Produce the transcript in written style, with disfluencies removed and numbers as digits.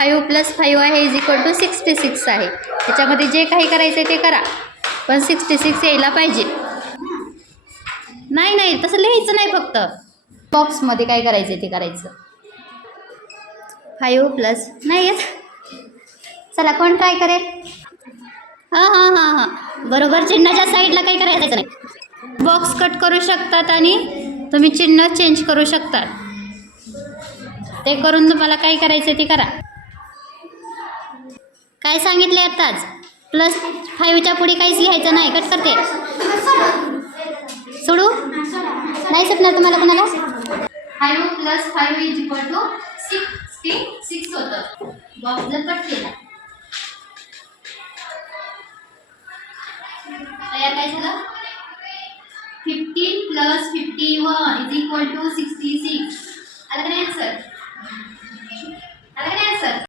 5+5 आहे = 66 आहे. त्याच्यामध्ये जे काही करायचं आहे ते करा, पण 66 यायला पाहिजे. नाही तसं लिहायचं नाही, फक्त बॉक्समध्ये काय करायचं आहे ते करायचं. 5+ नाही येत. चला, कोण ट्राय करेल? हां बरोबर. चिन्हाच्या साईडला काही करायचं नाही. बॉक्स कट करू शकतात आणि तुम्ही चिन्ह चेंज करू शकतात. ते करून तुम्हाला काय करायचं ते करा. काय सांगितले आताच? +5च्या पुढे काहीच लिहायचं नाही. कट करते. सोडू नाही सुटणार तुम्हाला कोणाला. 5+5 = 66 होतं. बॉक्स जर कट केला, तयार काय झालं? 15 + 51 = 66. आलं का नाही आन्सर?